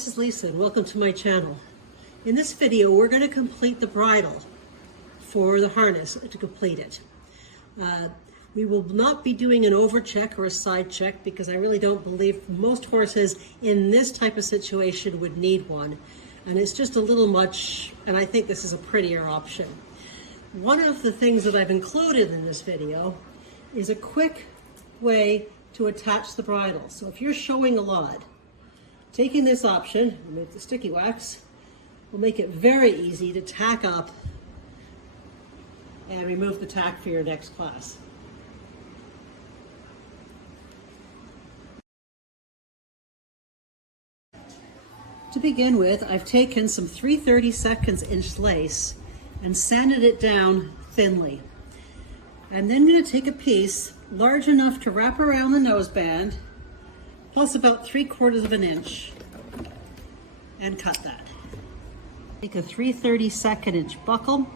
this is Lisa and welcome to my channel. In this video we're going to complete the bridle for the harness to complete it. We will not be doing an over check or a side check because I really don't believe most horses in this type of situation would need one, and it's just a little much, and I think this is a prettier option. One of the things that I've included in this video is a quick way to attach the bridle. So if you're showing a lot, taking this option, remove the sticky wax, will make it very easy to tack up and remove the tack for your next class. To begin with, I've taken some 3/32 inch lace and sanded it down thinly. I'm then going to take a piece large enough to wrap around the noseband, plus about 3/4 inch, and cut that. Take a 3/32 inch buckle,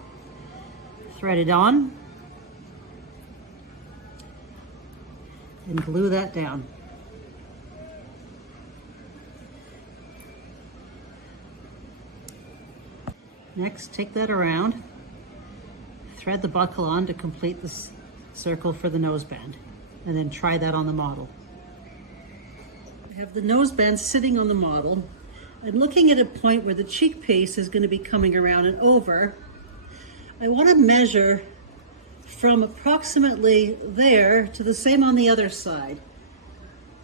thread it on, and glue that down. Next, take that around, thread the buckle on to complete this circle for the noseband, and then try that on the model. I have the noseband sitting on the model. I'm looking at a point where the cheek piece is going to be coming around and over. I want to measure from approximately there to the same on the other side,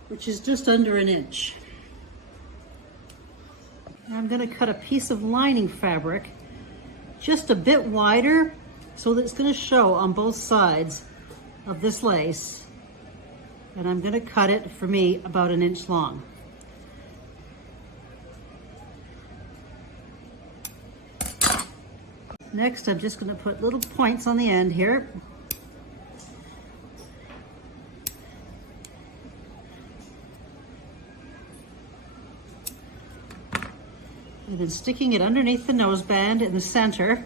which is just under 1 inch. I'm going to cut a piece of lining fabric just a bit wider so that it's going to show on both sides of this lace, and I'm going to cut it, for me, about 1 inch long. Next, I'm just going to put little points on the end here. And then sticking it underneath the noseband in the center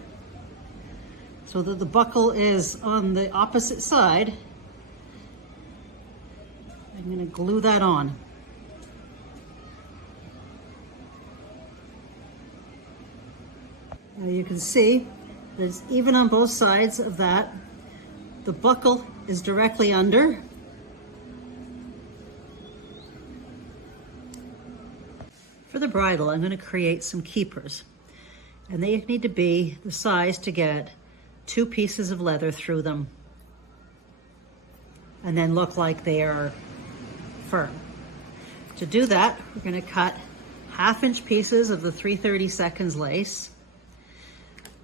so that the buckle is on the opposite side. I'm going to glue that on. Now you can see that it's even on both sides of that. The buckle is directly under. For the bridle, I'm going to create some keepers, and they need to be the size to get 2 pieces of leather through them and then look like they are firm. To do that, we're going to cut 1/2 inch pieces of the 3/32 lace.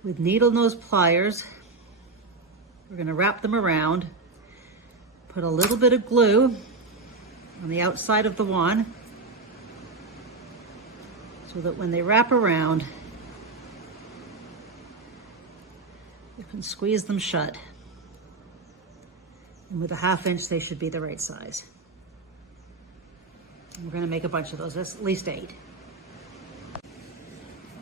With needle nose pliers, we're going to wrap them around, put a little bit of glue on the outside of the wand so that when they wrap around, you can squeeze them shut. And with a 1/2 inch, they should be the right size. And we're going to make a bunch of those, that's at least 8.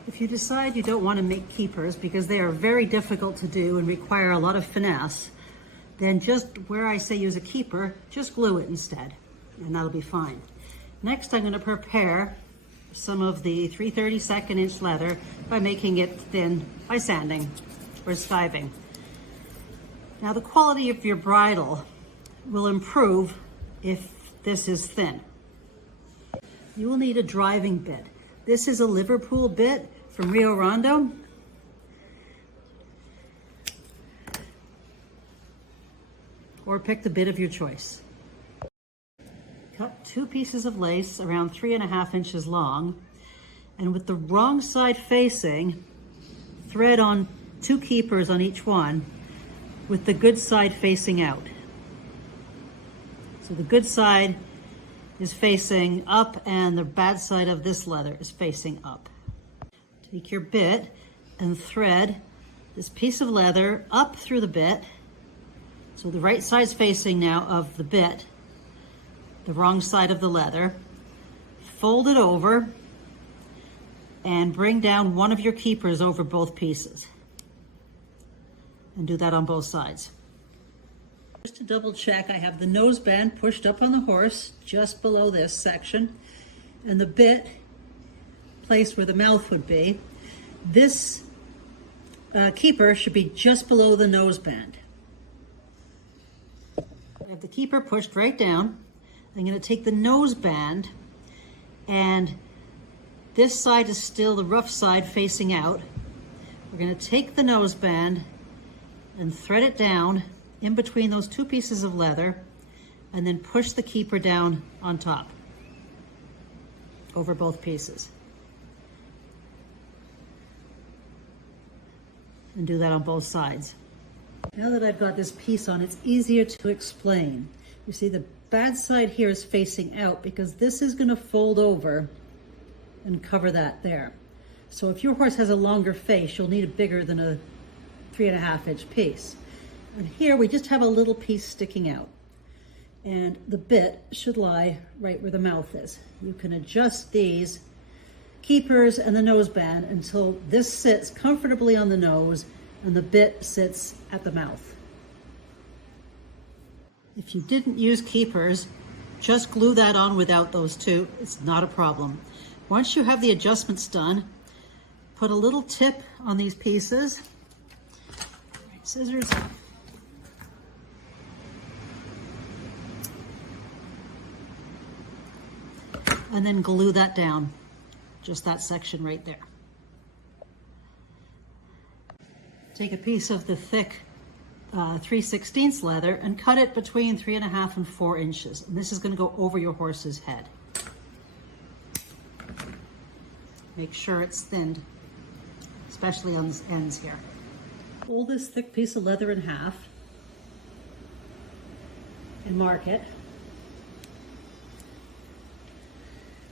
If you decide you don't want to make keepers because they are very difficult to do and require a lot of finesse, then just where I say use a keeper, just glue it instead, and that'll be fine. Next, I'm going to prepare some of the 3/32 inch leather by making it thin by sanding or skiving. Now, the quality of your bridle will improve if this is thin. You will need a driving bit. This is a Liverpool bit from Rio Rondo. Or pick the bit of your choice. Cut 2 pieces of lace around 3.5 inches long, and with the wrong side facing, thread on 2 keepers on each one with the good side facing out. So the good side is facing up and the bad side of this leather is facing up. Take your bit and thread this piece of leather up through the bit. So the right side's facing now of the bit, the wrong side of the leather. Fold it over and bring down one of your keepers over both pieces. And do that on both sides. Just to double check, I have the noseband pushed up on the horse just below this section, and the bit place where the mouth would be, this keeper should be just below the noseband. I have the keeper pushed right down. I'm going to take the noseband, and this side is still the rough side facing out. We're going to take the noseband and thread it down in between those two pieces of leather, and then push the keeper down on top over both pieces. And do that on both sides. Now that I've got this piece on, it's easier to explain. You see the bad side here is facing out because this is going to fold over and cover that there. So if your horse has a longer face, you'll need a bigger than a 3.5 inch piece. And here we just have a little piece sticking out. And the bit should lie right where the mouth is. You can adjust these keepers and the noseband until this sits comfortably on the nose and the bit sits at the mouth. If you didn't use keepers, just glue that on without those two. It's not a problem. Once you have the adjustments done, put a little tip on these pieces. Scissors. And then glue that down, just that section right there. Take a piece of the thick 3/16 leather and cut it between 3.5 and 4 inches. And this is going to go over your horse's head. Make sure it's thinned, especially on the ends here. Fold this thick piece of leather in half and mark it.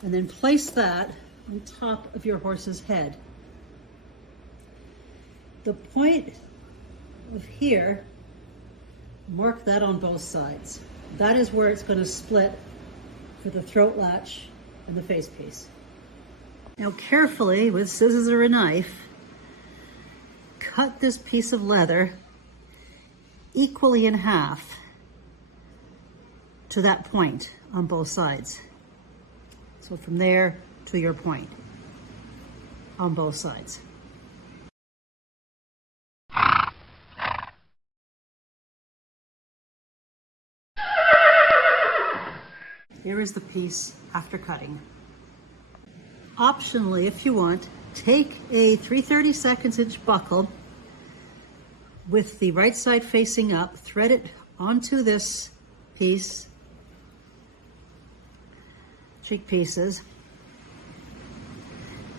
And then place that on top of your horse's head. The point of here, mark that on both sides. That is where it's going to split for the throat latch and the face piece. Now carefully, with scissors or a knife, cut this piece of leather equally in half to that point on both sides. So from there to your point on both sides. Here is the piece after cutting. Optionally, if you want, take a 3/32 inch buckle with the right side facing up, thread it onto this piece, cheek pieces.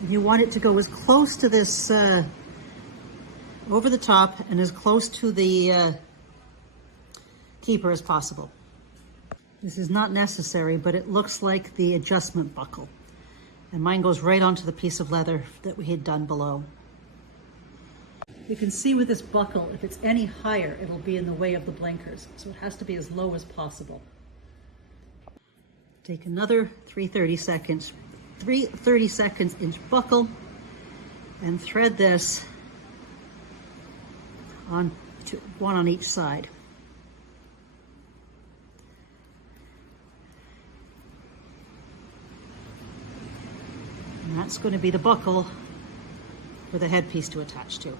And you want it to go as close to this over the top and as close to the keeper as possible. This is not necessary, but it looks like the adjustment buckle. And mine goes right onto the piece of leather that we had done below. You can see with this buckle, if it's any higher, it'll be in the way of the blinkers. So it has to be as low as possible. Take another 3/32 inch buckle and thread this on one on each side. And that's going to be the buckle for the headpiece to attach to.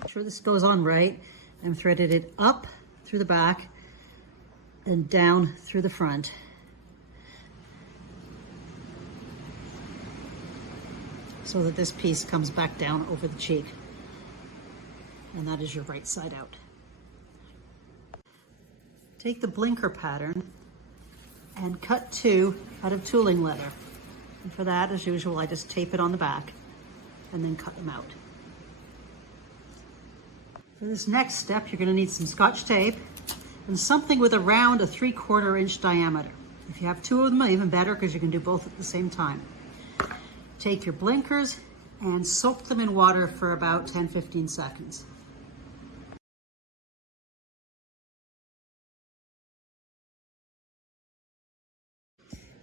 Make sure this goes on right. I'm threaded it up through the back and down through the front. So that this piece comes back down over the cheek. And that is your right side out. Take the blinker pattern and cut 2 out of tooling leather. And for that, as usual, I just tape it on the back and then cut them out. For this next step, you're going to need some Scotch tape and something with around a 3/4 inch diameter. If you have 2 of them, even better, because you can do both at the same time. Take your blinkers and soak them in water for about 10-15 seconds.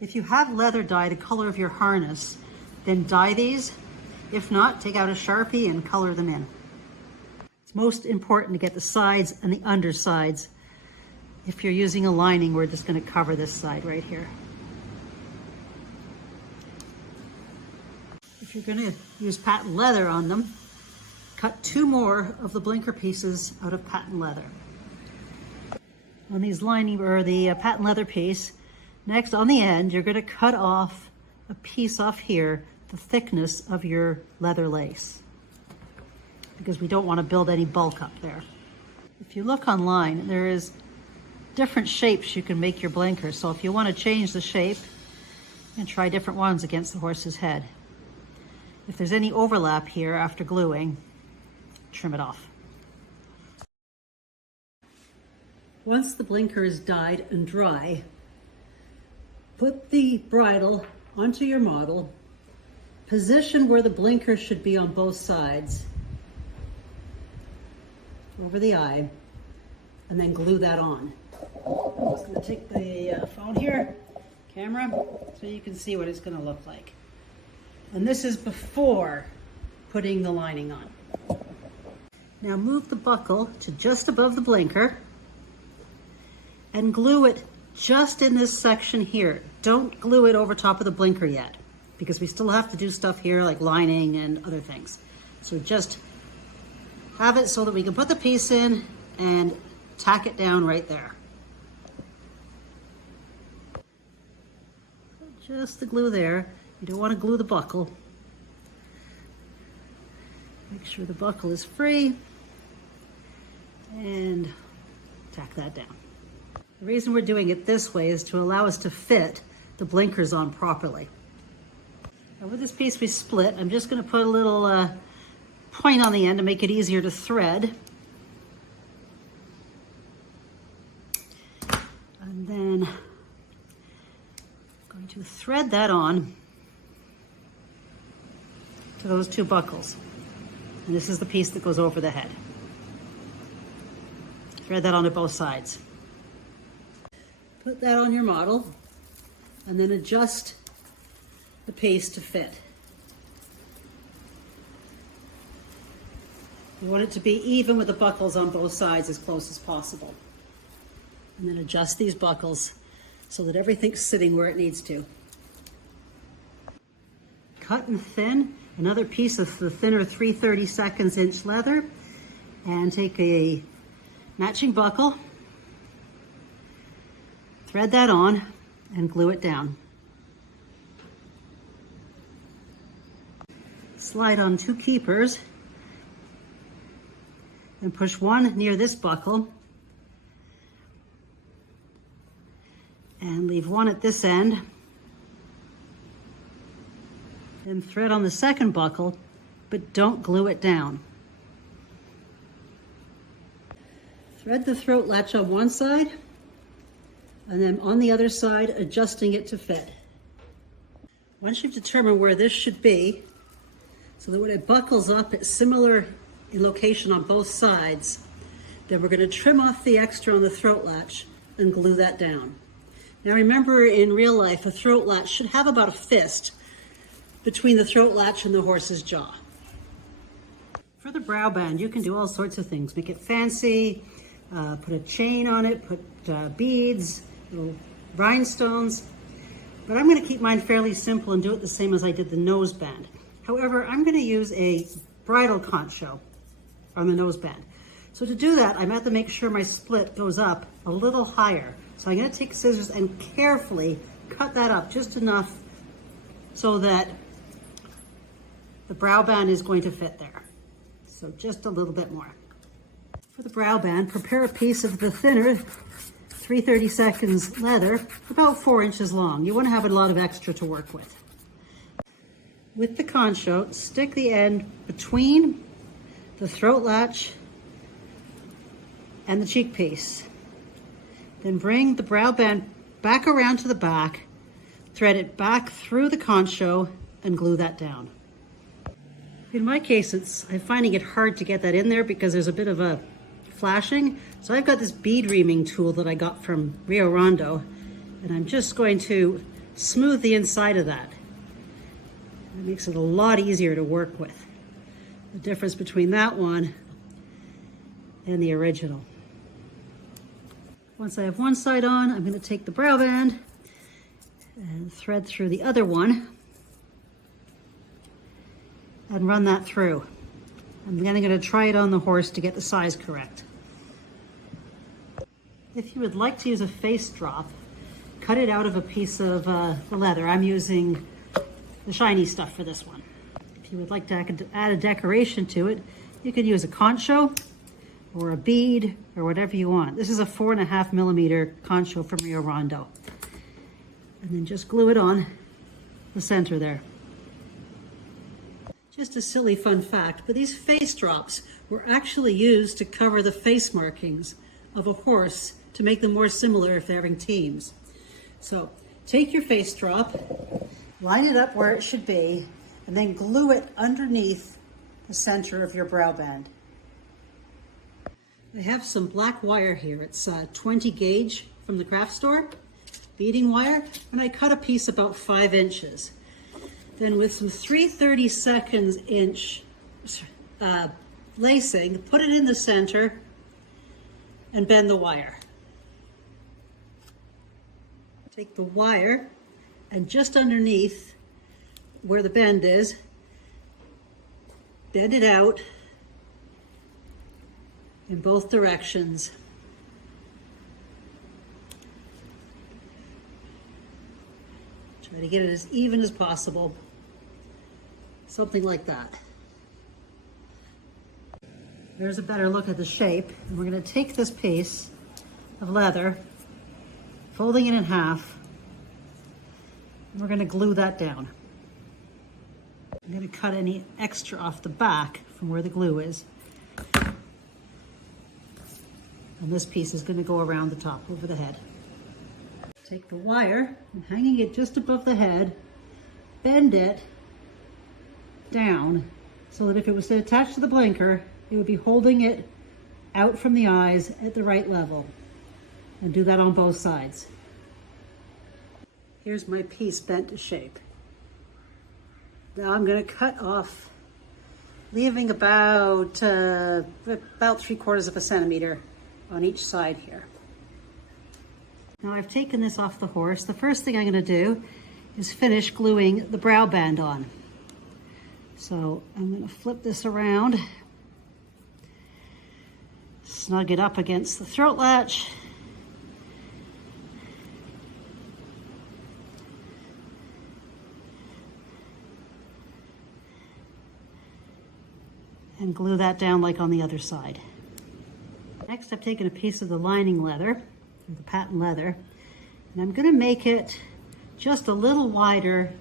If you have leather dye the color of your harness, then dye these. If not, take out a Sharpie and color them in. It's most important to get the sides and the undersides. If you're using a lining, we're just going to cover this side right here. If you're going to use patent leather on them, cut 2 more of the blinker pieces out of patent leather. On these lining, or the patent leather piece, next on the end, you're going to cut off a piece off here, the thickness of your leather lace, because we don't want to build any bulk up there. If you look online, there is different shapes you can make your blinkers. So if you want to change the shape, you can try different ones against the horse's head. If there's any overlap here after gluing, trim it off. Once the blinker is dyed and dry, put the bridle onto your model, position where the blinker should be on both sides, over the eye, and then glue that on. I'm just going to take the phone here, camera, so you can see what it's going to look like. And this is before putting the lining on. Now move the buckle to just above the blinker and glue it just in this section here. Don't glue it over top of the blinker yet, because we still have to do stuff here like lining and other things. So just have it so that we can put the piece in and tack it down right there. Just the glue there. You don't want to glue the buckle. Make sure the buckle is free and tack that down. The reason we're doing it this way is to allow us to fit the blinkers on properly. Now with this piece we split, I'm just going to put a little point on the end to make it easier to thread. And then I'm going to thread that on to those 2 buckles. And this is the piece that goes over the head. Thread that onto both sides. Put that on your model and then adjust the piece to fit. You want it to be even with the buckles on both sides as close as possible. And then adjust these buckles so that everything's sitting where it needs to. Cut and thin another piece of the thinner 3/32 inch leather and take a matching buckle, thread that on and glue it down. Slide on 2 keepers and push one near this buckle and leave one at this end. Then thread on the second buckle, but don't glue it down. Thread the throat latch on one side and then on the other side, adjusting it to fit. Once you've determined where this should be, so that when it buckles up, it's similar in location on both sides, then we're going to trim off the extra on the throat latch and glue that down. Now remember, in real life, a throat latch should have about a fist between the throat latch and the horse's jaw. For the brow band, you can do all sorts of things. Make it fancy, put a chain on it, put beads, little rhinestones. But I'm going to keep mine fairly simple and do it the same as I did the noseband. However, I'm going to use a bridle concho on the noseband. So to do that, I'm going to have to make sure my split goes up a little higher. So I'm going to take scissors and carefully cut that up just enough so that the brow band is going to fit there. So just a little bit more. For the brow band, prepare a piece of the thinner 3/32 leather, about 4 inches long. You want to have a lot of extra to work with. With the concho, stick the end between the throat latch and the cheek piece. Then bring the brow band back around to the back, thread it back through the concho and glue that down. In my case, I'm finding it hard to get that in there because there's a bit of a flashing. So I've got this bead reaming tool that I got from Rio Rondo, and I'm just going to smooth the inside of that. It makes it a lot easier to work with. The difference between that one and the original. Once I have one side on, I'm going to take the brow band and thread through the other one and run that through. I'm then going to try it on the horse to get the size correct. If you would like to use a face drop, cut it out of a piece of the leather. I'm using the shiny stuff for this one. If you would like to add a decoration to it, you could use a concho or a bead or whatever you want. This is a 4.5 millimeter concho from Rio Rondo. And then just glue it on the center there. Just a silly fun fact, but these face drops were actually used to cover the face markings of a horse to make them more similar if they're having teams. So take your face drop, Line it up where it should be, and then glue it underneath the center of your brow band. I have some black wire here. It's 20 gauge from the craft store, beading wire, and I cut a piece about 5 inches. Then with some 3/32 inch lacing, put it in the center and bend the wire. Take the wire and just underneath where the bend is, bend it out in both directions. Try to get it as even as possible. Something like that. There's a better look at the shape. And we're going to take this piece of leather, folding it in half, and we're going to glue that down. I'm going to cut any extra off the back from where the glue is. And this piece is going to go around the top over the head. Take the wire and hanging it just above the head, bend it down so that if it was to attach to the blinker, it would be holding it out from the eyes at the right level. And do that on both sides. Here's my piece bent to shape. Now I'm going to cut off, leaving about 3/4 of a centimeter on each side here. Now I've taken this off the horse. The first thing I'm going to do is finish gluing the brow band on. So I'm going to flip this around, snug it up against the throat latch, and glue that down like on the other side. Next, I've taken a piece of the lining leather, the patent leather, and I'm going to make it just a little wider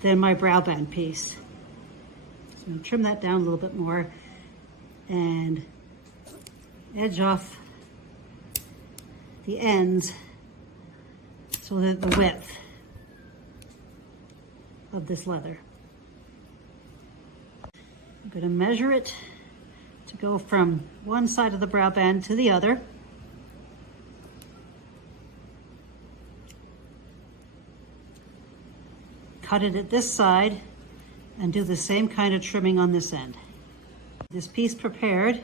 than my brow band piece. So I'm going to trim that down a little bit more and edge off the ends so that the width of this leather. I'm going to measure it to go from one side of the brow band to the other. Cut it at this side and do the same kind of trimming on this end. This piece prepared,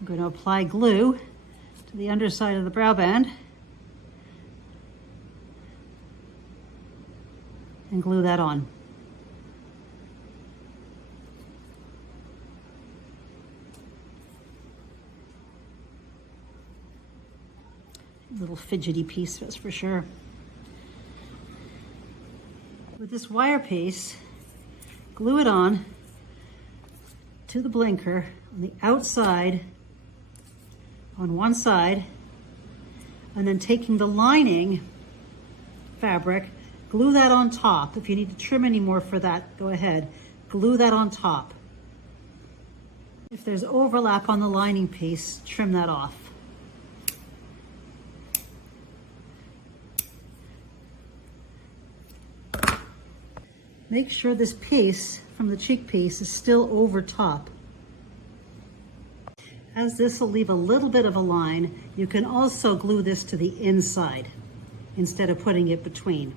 I'm going to apply glue to the underside of the brow band and glue that on. A little fidgety piece, that's for sure. With this wire piece, glue it on to the blinker on the outside on one side, and then taking the lining fabric, glue that on top. If you need to trim any more for that, go ahead. Glue that on top. If there's overlap on the lining piece, trim that off. Make sure this piece from the cheek piece is still over top. As this will leave a little bit of a line, you can also glue this to the inside instead of putting it between.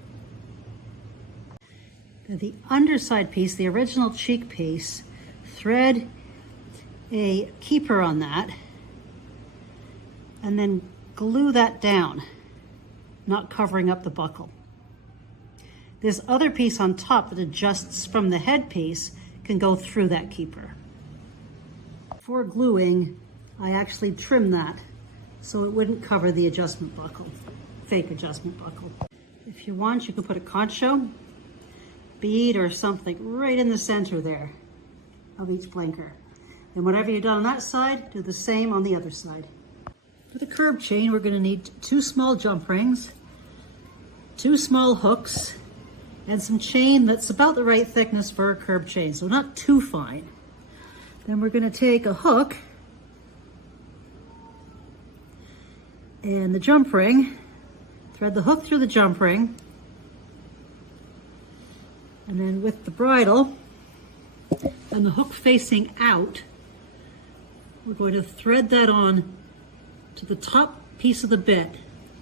Now the underside piece, the original cheek piece, thread a keeper on that and then glue that down, not covering up the buckle. This other piece on top that adjusts from the head piece, can go through that keeper. Before gluing, I actually trimmed that so it wouldn't cover the adjustment buckle, fake adjustment buckle. If you want, you can put a concho, bead, or something right in the center there of each blinker. And whatever you've done on that side, do the same on the other side. For the curb chain, we're going to need 2 small jump rings, 2 small hooks, and some chain that's about the right thickness for a curb chain, so not too fine. Then we're going to take a hook and the jump ring, thread the hook through the jump ring, and then with the bridle and the hook facing out, we're going to thread that on to the top piece of the bit,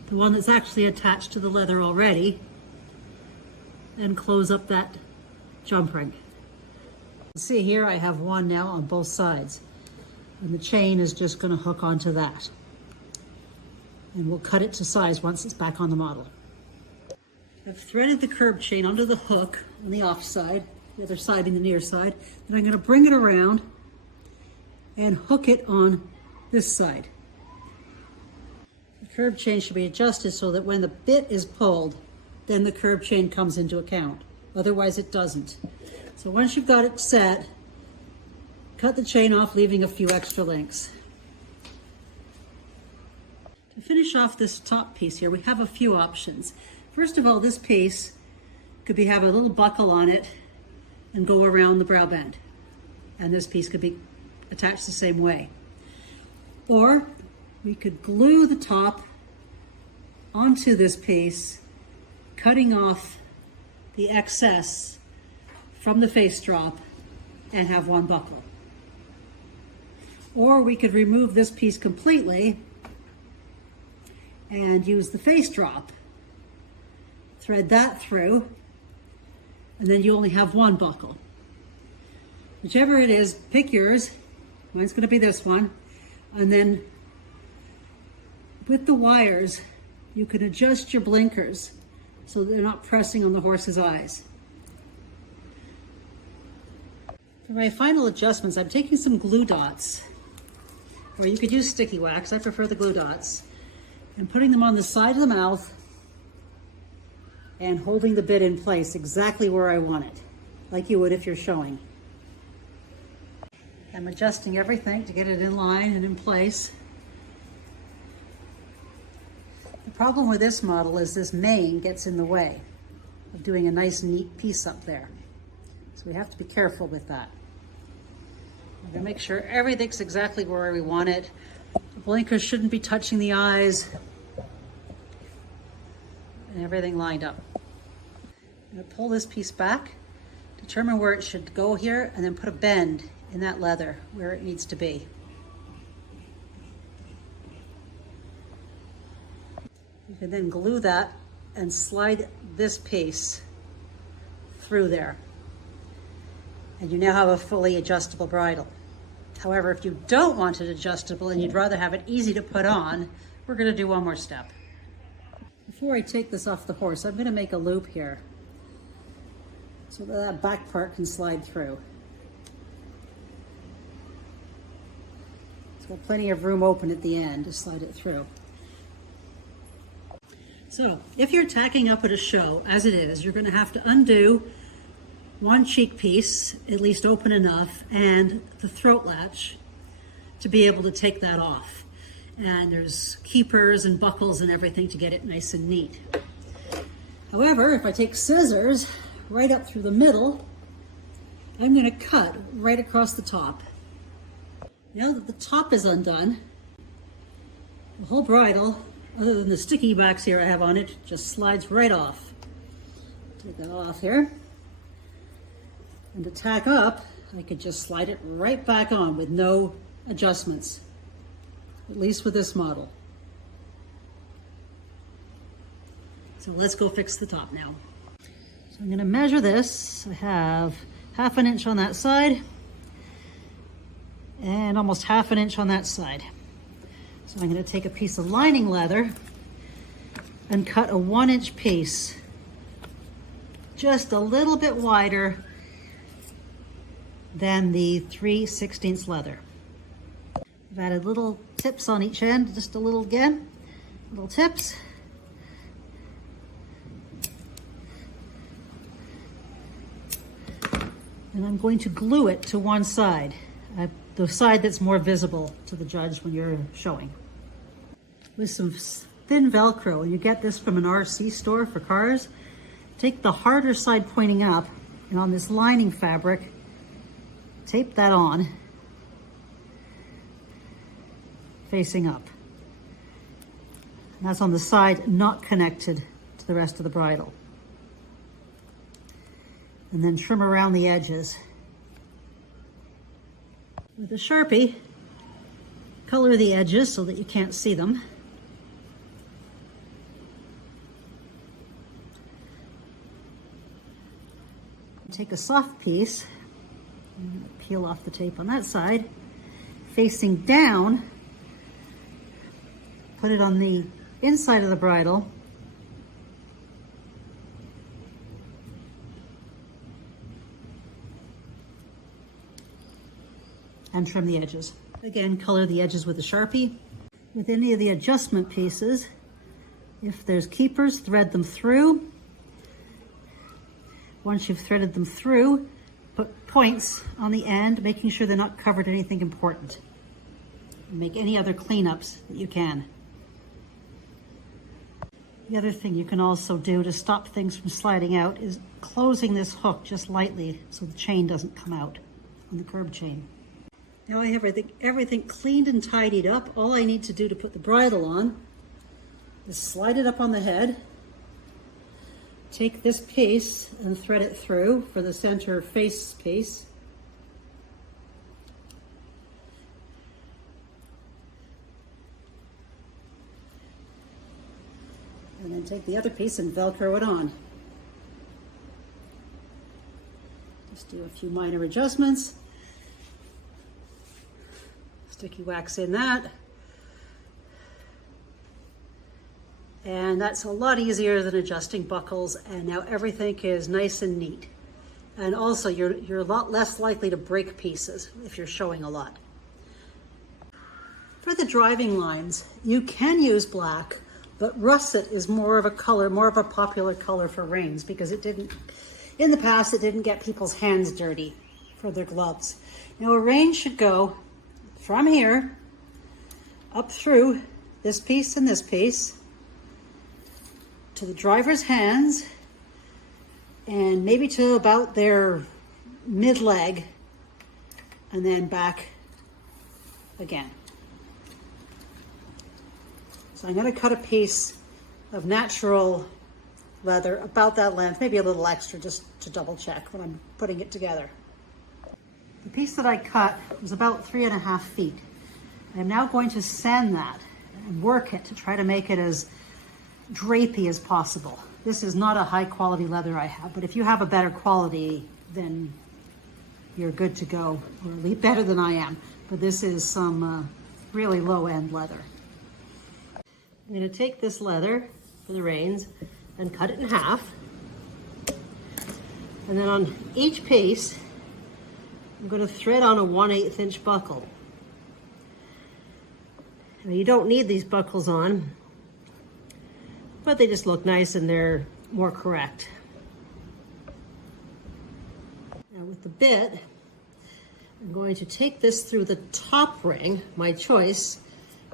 the one that's actually attached to the leather already, and close up that jump ring. See here, I have one now on both sides, and the chain is just going to hook onto that. And we'll cut it to size once it's back on the model. I've threaded the curb chain onto the hook on the off side, the other side being the near side, and I'm going to bring it around and hook it on this side. The curb chain should be adjusted so that when the bit is pulled, then the curb chain comes into account. Otherwise it doesn't. So once you've got it set, cut the chain off, leaving a few extra links. To finish off this top piece here, we have a few options. First of all, this piece could have a little buckle on it and go around the brow bend. And this piece could be attached the same way. Or we could glue the top onto this piece, cutting off the excess from the face drop and have one buckle. Or we could remove this piece completely and use the face drop, thread that through, and then you only have one buckle. Whichever it is, pick yours. Mine's going to be this one. And then with the wires, you can adjust your blinkers so they're not pressing on the horse's eyes. For my final adjustments, I'm taking some glue dots, or you could use sticky wax. I prefer the glue dots, and putting them on the side of the mouth and holding the bit in place exactly where I want it, like you would if you're showing. I'm adjusting everything to get it in line and in place. The problem with this model is this mane gets in the way of doing a nice neat piece up there. So we have to be careful with that. We're gonna make sure everything's exactly where we want it. The blinkers shouldn't be touching the eyes, and everything lined up. I'm gonna pull this piece back, determine where it should go here, and then put a bend in that leather where it needs to be. You can then glue that and slide this piece through there. And you now have a fully adjustable bridle. However, if you don't want it adjustable and you'd rather have it easy to put on, we're going to do one more step. Before I take this off the horse, I'm going to make a loop here so that back part can slide through. It's got plenty of room open at the end to slide it through. So if you're tacking up at a show, as it is, you're going to have to undo one cheek piece, at least open enough, and the throat latch to be able to take that off. And there's keepers and buckles and everything to get it nice and neat. However, if I take scissors right up through the middle, I'm going to cut right across the top. Now that the top is undone, the whole bridle, other than the sticky backs here I have on it, just slides right off. Take that off here. And to tack up, I could just slide it right back on with no adjustments, at least with this model. So let's go fix the top now. So I'm going to measure this. I have 1/2 inch on that side and almost 1/2 inch on that side. So I'm going to take a piece of lining leather and cut a 1-inch piece, just a little bit wider than the 3/16 leather. I've added little tips on each end, just a little again, little tips. And I'm going to glue it to one side, the side that's more visible to the judge when you're showing. With some thin Velcro, and you get this from an RC store for cars, take the harder side pointing up, and on this lining fabric, tape that on, facing up. And that's on the side not connected to the rest of the bridle. And then trim around the edges. With a Sharpie, color the edges so that you can't see them. Take a soft piece, peel off the tape on that side, facing down, put it on the inside of the bridle, and trim the edges. Again, color the edges with a Sharpie. With any of the adjustment pieces, if there's keepers, thread them through. Once you've threaded them through, put points on the end, making sure they're not covered in anything important. And make any other cleanups that you can. The other thing you can also do to stop things from sliding out is closing this hook just lightly so the chain doesn't come out on the curb chain. Now I have everything cleaned and tidied up. All I need to do to put the bridle on is slide it up on the head, take this piece and thread it through for the center face piece. And then take the other piece and Velcro it on. Just do a few minor adjustments. Sticky wax in that. And that's a lot easier than adjusting buckles, and now everything is nice and neat. And also you're a lot less likely to break pieces if you're showing a lot. For the driving lines, you can use black, but russet is more of a color, more of a popular color for reins because in the past it didn't get people's hands dirty for their gloves. Now a rein should go from here up through this piece and this piece to the driver's hands and maybe to about their mid-leg and then back again. So I'm going to cut a piece of natural leather about that length, maybe a little extra just to double check when I'm putting it together. The piece that I cut was about 3.5 feet. I'm now going to sand that and work it to try to make it as drapey as possible. This is not a high quality leather I have, but if you have a better quality, then you're good to go, or at least better than I am. But this is some really low end leather. I'm going to take this leather for the reins and cut it in half. And then on each piece, I'm going to thread on a 1/8 inch buckle. Now, you don't need these buckles on, but they just look nice and they're more correct. Now with the bit, I'm going to take this through the top ring, my choice,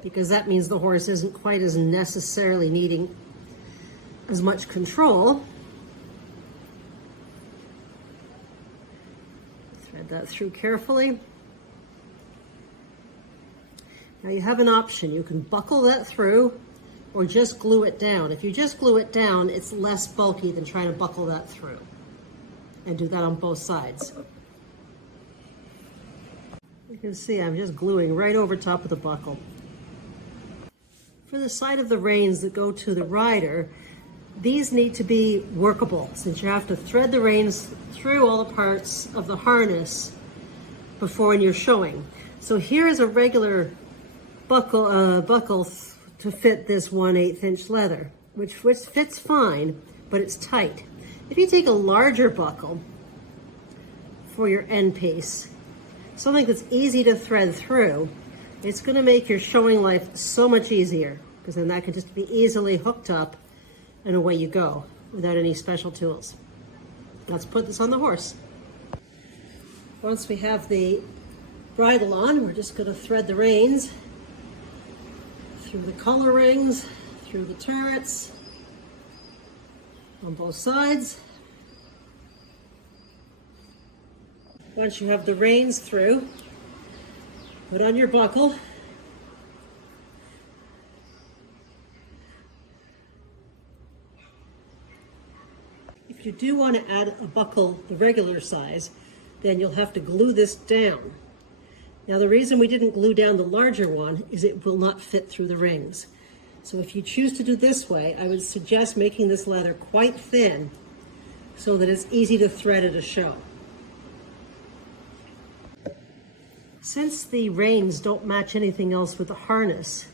because that means the horse isn't quite as necessarily needing as much control. Thread that through carefully. Now you have an option. You can buckle that through or just glue it down. If you just glue it down, it's less bulky than trying to buckle that through. And do that on both sides. You can see I'm just gluing right over top of the buckle. For the side of the reins that go to the rider, these need to be workable since you have to thread the reins through all the parts of the harness before when you're showing. So here is a regular buckle to fit this 1/8 inch leather, which fits fine, but it's tight. If you take a larger buckle, for your end piece. Something that's easy to thread through. It's going to make your showing life so much easier, because then that can just be easily hooked up and away you go without any special tools. Let's put this on the horse. Once we have the bridle on, we're just going to thread the reins through the collar rings, through the turrets, on both sides. Once you have the reins through, put on your buckle. If you do want to add a buckle the regular size, then you'll have to glue this down. Now the reason we didn't glue down the larger one is it will not fit through the rings. So if you choose to do this way, I would suggest making this leather quite thin so that it's easy to thread at a show. Since the reins don't match anything else with the harness,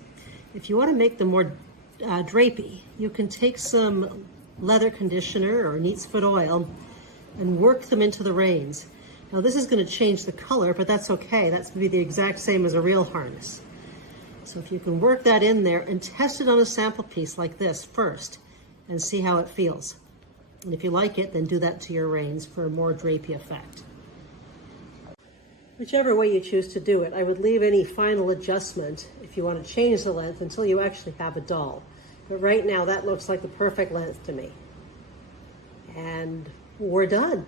if you want to make them more drapey, you can take some leather conditioner or neat's foot oil and work them into the reins. Now this is going to change the color, but that's okay. That's going to be the exact same as a real harness. So if you can work that in there and test it on a sample piece like this first and see how it feels. And if you like it, then do that to your reins for a more drapey effect. Whichever way you choose to do it, I would leave any final adjustment if you want to change the length until you actually have a doll. But right now that looks like the perfect length to me. And we're done.